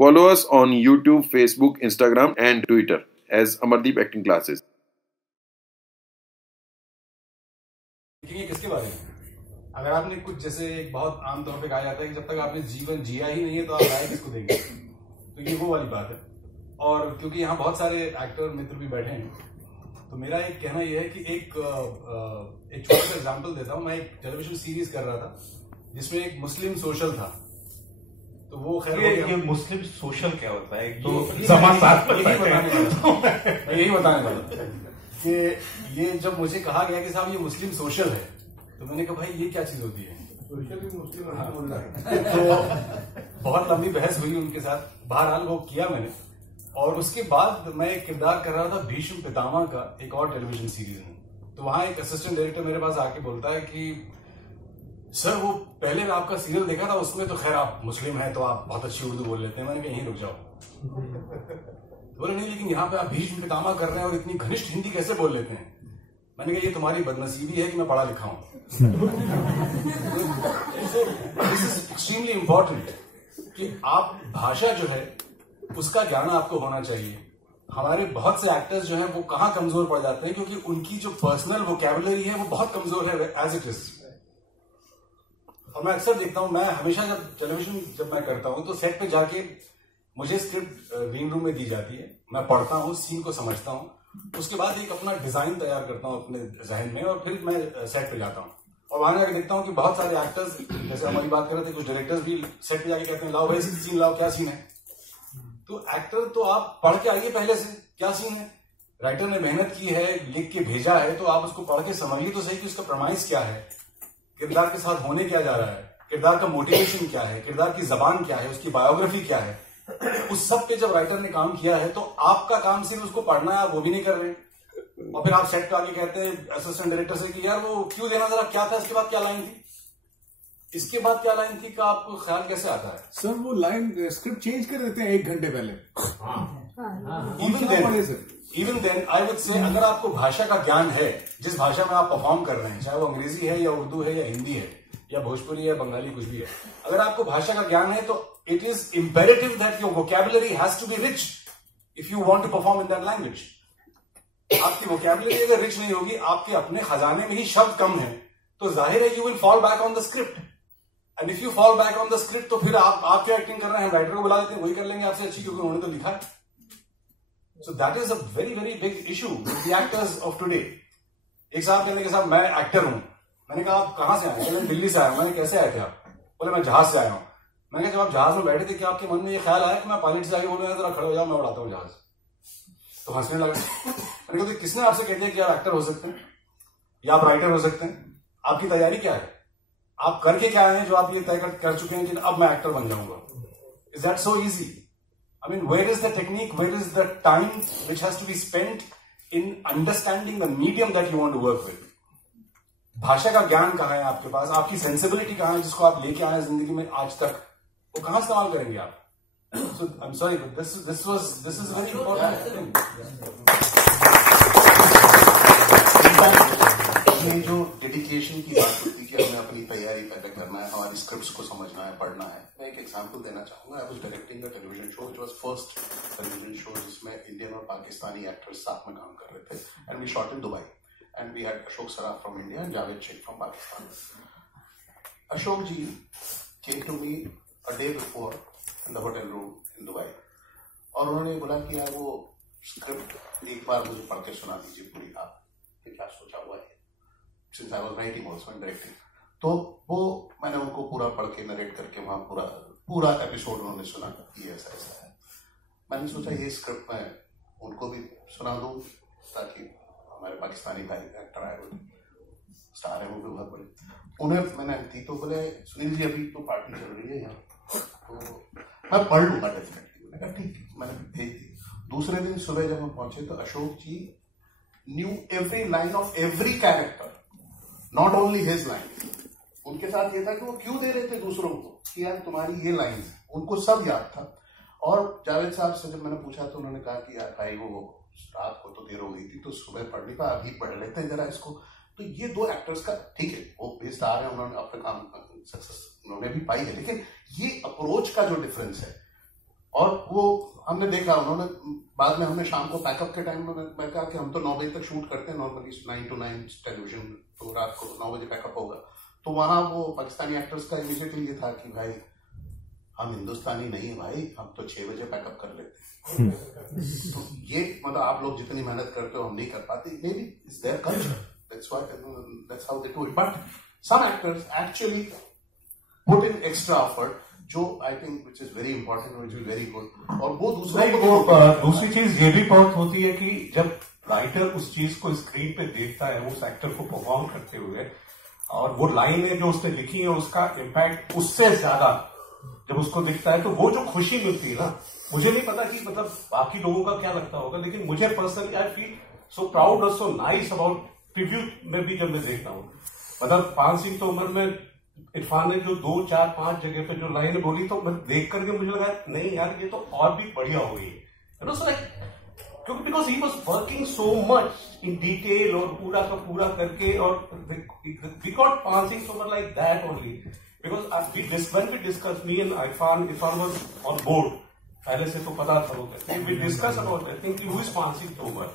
Follow us on YouTube, Facebook, Instagram, and Twitter as Amardeep Acting Classes. किसके बारे में? अगर आपने कुछ जैसे एक बहुत आम तौर पे कहा जाता है कि जब तक आपने जीवन जिया ही नहीं है तो आप राय किसको देंगे? तो ये वो वाली बात है। और क्योंकि यहाँ बहुत सारे एक्टर मित्र भी बैठे हैं, तो मेरा एक कहना यह है कि एक छोटा सा एग्जांपल देता हूँ। मैं एक टेलीविजन सीरीज कर रहा था जिसमें एक मुस्लिम सोशल था। तो वो खैर ये मुस्लिम सोशल क्या होता है? तो यही बताने वाला कि ये जब मुझे कहा गया कि साहब ये मुस्लिम सोशल है, तो मैंने कहा भाई ये क्या चीज होती है? सोशल भी मुस्लिम। तो बहुत लंबी बहस हुई उनके साथ, बहरहाल वो किया मैंने। और उसके बाद मैं एक किरदार कर रहा था भीष्म पितामह का एक और टेलीविजन सीरीज में। तो वहां एक असिस्टेंट डायरेक्टर मेरे पास आके बोलता है कि सर वो पहले मैं आपका सीरियल देखा था, उसमें तो खैर आप मुस्लिम हैं तो आप बहुत अच्छी उर्दू बोल लेते हैं। मैंने कहा यहीं रुक जाओ। बोले नहीं, लेकिन यहाँ पे आप भीष्म पितामह कर रहे हैं और इतनी घनिष्ठ हिंदी कैसे बोल लेते हैं? मैंने कहा ये तुम्हारी बदनसीबी है कि मैं पढ़ा लिखा हूं। दिस इज एक्सट्रीमली इंपॉर्टेंट कि आप भाषा जो है उसका ज्ञान आपको होना चाहिए। हमारे बहुत से एक्टर्स जो हैं वो कहाँ कमजोर पड़ जाते हैं, क्योंकि उनकी जो पर्सनल वोकैबुलरी है वो बहुत कमजोर है एज इट इज। और मैं अक्सर देखता हूं, मैं हमेशा जब मैं करता हूं तो सेट पे जाके मुझे स्क्रिप्ट ग्रीन रूम में दी जाती है, मैं पढ़ता हूं, सीन को समझता हूं, उसके बाद एक अपना डिजाइन तैयार करता हूं अपने जहन में, और फिर मैं सेट पे जाता हूं। और वहां जाके देखता हूं कि बहुत सारे एक्टर्स, जैसे हमारी बात कर रहे थे, कुछ डायरेक्टर्स भी सेट पे जाके कहते हैं लाओ भाई सीन लाओ, क्या सीन है? तो एक्टर तो आप पढ़ के आइए पहले से क्या सीन है। राइटर ने मेहनत की है, लिख के भेजा है, तो आप उसको पढ़ के समझिए तो सही कि उसका प्रमाइस क्या है, किरदार के साथ होने क्या जा रहा है, किरदार का मोटिवेशन क्या है, किरदार की जबान क्या है, उसकी बायोग्राफी क्या है। उस सब पे जब राइटर ने काम किया है तो आपका काम सिर्फ उसको पढ़ना है, आप वो भी नहीं कर रहे। और फिर आप सेट पे आके कहते हैं असिस्टेंट डायरेक्टर से कि यार वो क्यों देना जरा, क्या था, इसके बाद क्या लाइन थी, इसके बाद क्या लाइन थी, का आपको ख्याल कैसे आता है? सर वो लाइन स्क्रिप्ट चेंज कर देते हैं 1 घंटे पहले। Even then I would say, अगर आपको भाषा का ज्ञान है, जिस भाषा में आप परफॉर्म कर रहे हैं, चाहे वो अंग्रेजी है या उर्दू है या हिंदी है या भोजपुरी है, बंगाली, कुछ भी है, अगर आपको भाषा का ज्ञान है तो it is imperative that your vocabulary has to be rich if you want to perform in that language. आपकी वोकैबुलरी अगर रिच नहीं होगी, आपके अपने खजाने में ही शब्द कम है, तो जाहिर है you will fall back on the script. And if you fall back on the script, तो फिर आप क्यों एक्टिंग कर रहे हैं? हम राइटर को बुला लेते हैं, वही कर लेंगे आपसे अच्छी, क्योंकि उन्होंने तो लिखा है। So that is a very very big issue with the actors of today. एक साहब कहने के साहब मैं एक्टर हूं। मैंने कहा आप कहां से आए? मैं दिल्ली से आया हूं। मैंने कैसे आए थे आप? बोले मैं जहाज से आया हूं। मैंने कहा जब आप जहाज में बैठे थे क्या आपके मन में ये ख्याल आया कि मैं पायलट से आगे बोलूंगा जरा खड़े हो जाओ, मैं उड़ाता हूं जहाज? तो हंसने लगा। मैंने कहा किसने आपसे कहते हैं कि आप एक्टर हो सकते हैं या आप राइटर हो सकते हैं? आपकी तैयारी क्या है? आप करके क्या आए हैं जो आप ये तय कर चुके हैं कि अब मैं एक्टर बन जाऊंगा? Is that so easy? I mean, where is the technique? Where is the time which has to be spent in understanding the medium that you want to work with? भाषा का ज्ञान कहाँ है आपके पास? आपकी सेंसिबिलिटी कहाँ है जिसको आप लेके आए जिंदगी में आज तक? वो कहाँ इस्तेमाल करेंगे आप? So I'm sorry, but this is very important thing. ये जो डेडिकेशन की बात होती है कि हमें अपनी तैयारी पहले करना है, हमारी स्क्रिप्ट्स को समझना है, पढ़ना है। मैं एक एग्जांपल देना चाहूंगा। I was directing the television show, it was first television show जिसमें इंडियन और पाकिस्तानी एक्टर्स साथ में काम कर रहे थे, and we shot in Dubai, and we had Ashok Saraf from India and Javed Sheikh from Pakistan. Ashok ji came to me a day before in the hotel room in Dubai, और उन्होंने बोला कि यार वो स्क्रिप्ट एक बार मुझे पढ़ के सुना दीजिए पूरी, आप क्या सोचा हुआ है, since I was writing also and directing। तो वो मैंने उनको पूरा पढ़ के नरेट करके वहां पूरा एपिसोड उन्होंने सुना, ये ऐसा ऐसा है। मैंने सोचा ये स्क्रिप्ट मैं उनको भी सुना दूं ताकि हमारे पाकिस्तानी भाई एक्टर आए हुए स्टार है वो भी बहुत बड़े, उन्हें मैंने दी तो बोले सुनील जी अभी तो पार्टी चल रही है यहाँ, तो मैं पढ़ लूंगा डेफिनेटली। मैंने कहा ठीक, मैंने भेज दी। दूसरे दिन सुबह जब हम पहुंचे तो Ashok ji knew every line of every character, not only his line. उनके साथ ये था कि वो क्यों दे रहे थे दूसरों को कि यार तुम्हारी ये लाइन, उनको सब याद था। और जावेद साहब से जब मैंने पूछा तो उन्होंने कहा कि यार भाई वो रात को तो देर हो गई थी तो सुबह पढ़ नहीं पाया, अभी पढ़ लेते हैं जरा इसको। तो ये दो एक्टर्स का ठीक है, वो बेस्ट आ रहे हैं, उन्होंने अपने काम सक्सेस उन्होंने भी पाई है, लेकिन ये अप्रोच का जो डिफरेंस है और वो हमने देखा, उन्होंने बाद में हमने शाम को पैकअप के टाइम में मैं कहा कि हम तो 9 बजे तक शूट करते हैं नॉर्मली, 9 to 9 टेलीविजन, तो रात को 9 बजे पैकअप होगा। तो वहां वो पाकिस्तानी एक्टर्स का इमीडिएटली ये था कि भाई हम हिंदुस्तानी नहीं है भाई, हम तो 6 बजे पैकअप कर लेते हैं। तो ये मतलब आप लोग जितनी मेहनत करते हो हम नहीं कर पाते, may be it's their culture, that's how they do it, but some actors actually put in extra effort, जो I think which is very important, which is very good, और वो दूसरों को दूसरी चीज ये भी बहुत होती है कि जब राइटर उस चीज को स्क्रीन पे देखता है, उस एक्टर को परफॉर्म करते हुए, और वो लाइनें जो उसने लिखी है उसका इम्पैक्ट उससे ज्यादा जब उसको दिखता है, तो वो जो खुशी मिलती है ना, मुझे नहीं पता कि मतलब बाकी लोगों का क्या लगता होगा, लेकिन मुझे personally I feel so proud और सो नाइस अबाउट प्रीव्यू में भी जब मैं देखता हूँ। मतलब पान सिंह तोमर में इरफान ने जो 2, 4, 5 जगह पे जो लाइनें बोली, तो मैं देख करके मुझे लगा नहीं यार ये तो और भी बढ़िया हो गई, क्योंकि because he was working so much in detail और पूरा का पूरा करके, और वी गॉट पान Singh Tomar like that only because when we discussed, me and Irfan was on board, पहले से तो पता था वो कहते हैं, we discussed about that thing, who is पान Singh Tomar,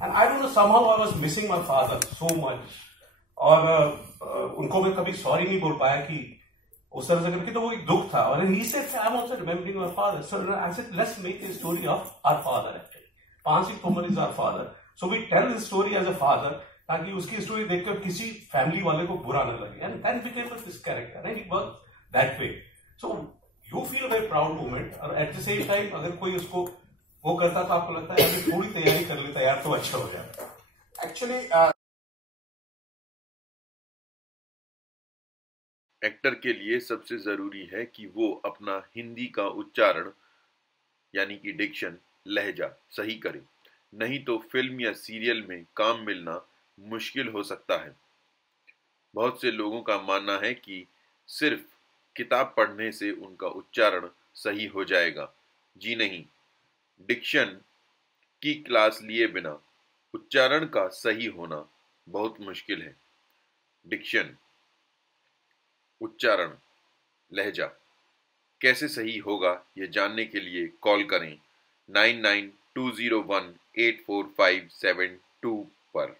and I don't know, somehow I was missing my father so much, और उनको मैं कभी सॉरी नहीं बोल पाया कि उस तरह से करके, तो वो एक दुख था। और he said I'm also remembering my father, so I said let's make a story of our father actually. पान Singh Tomar is our father, so we tell his story as a father, ताकि उसकी स्टोरी देखकर किसी फैमिली वाले को बुरा न लगे, and then became this character and it worked that way. So you feel a very proud moment, और at the same time अगर कोई उसको वो करता तो आपको लगता है यार थोड़ी तैयारी कर लेता यार तो अच्छा हो जाता। एक्चुअली एक्टर के लिए सबसे जरूरी है कि वो अपना हिंदी का उच्चारण यानी कि डिक्शन, लहजा सही करे, नहीं तो फिल्म या सीरियल में काम मिलना मुश्किल हो सकता है। बहुत से लोगों का मानना है कि सिर्फ किताब पढ़ने से उनका उच्चारण सही हो जाएगा। जी नहीं, डिक्शन की क्लास लिए बिना उच्चारण का सही होना बहुत मुश्किल है। डिक्शन, उच्चारण, लहजा कैसे सही होगा, ये जानने के लिए कॉल करें 9920184572 पर।